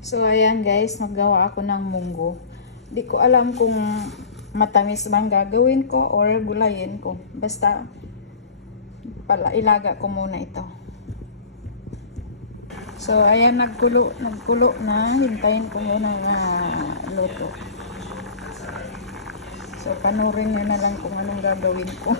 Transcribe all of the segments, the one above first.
So, ayan guys, naggawa ako ng munggo. Di ko alam kung matamis bang gagawin ko or gulayin ko. Basta, pala, ilaga ko muna ito. So, ayan, nagkulo, nagkulo na. Hintayin ko muna na luto. So, panurin nyo na lang kung anong gagawin ko.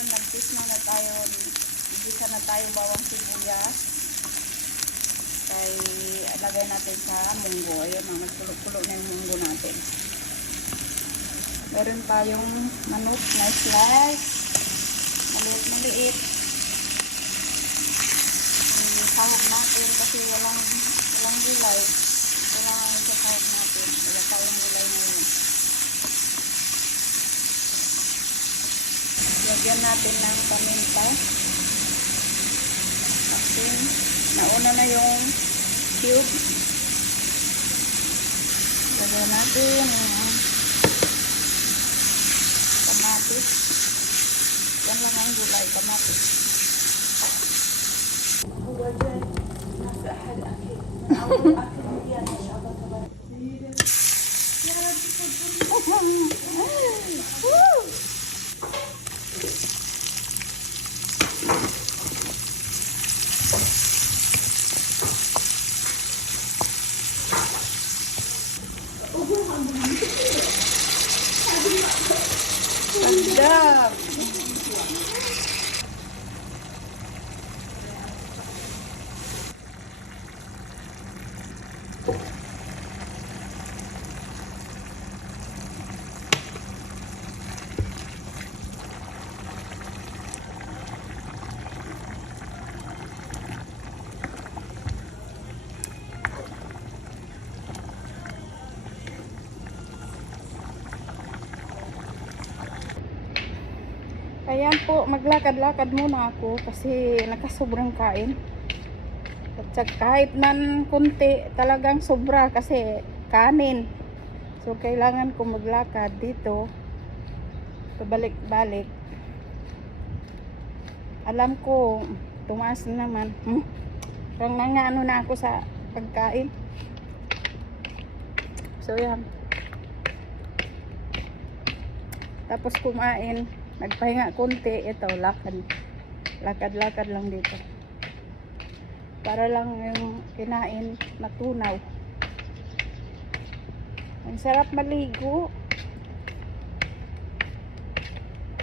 Ayan, nagpisma na tayo. Igisa na tayo bawang sibuyas. Kay lagay natin sa munggo. Ayan, nagkulo-kulo na yung munggo natin. Meron tayong manok na slice. Maliit-maliit. Isahog natin kasi walang, walang gulay. Kailangan isasahog natin. Wala tayong gulay Lagyan natin ng paminta. Asin. Nauna na yung cube. Lagyan natin yung kamatis. Yan lang ang gulay, kamatis. Yeah. job. Ayan po, maglakad-lakad muna ako kasi nakasobrang kain. At kahit man kunti, talagang sobra kasi kanin. So, kailangan ko maglakad dito. Pabalik-balik. Alam ko, tumaas na naman. Hmm? Parang nangaano na ako sa pagkain. So, yan. Tapos kumain, nagpahinga konti, ito, lakad. Lakad-lakad lang dito. Para lang yung kinain matunaw. Ang sarap maligo.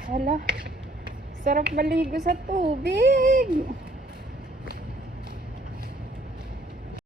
Hala, sarap maligo sa tubig.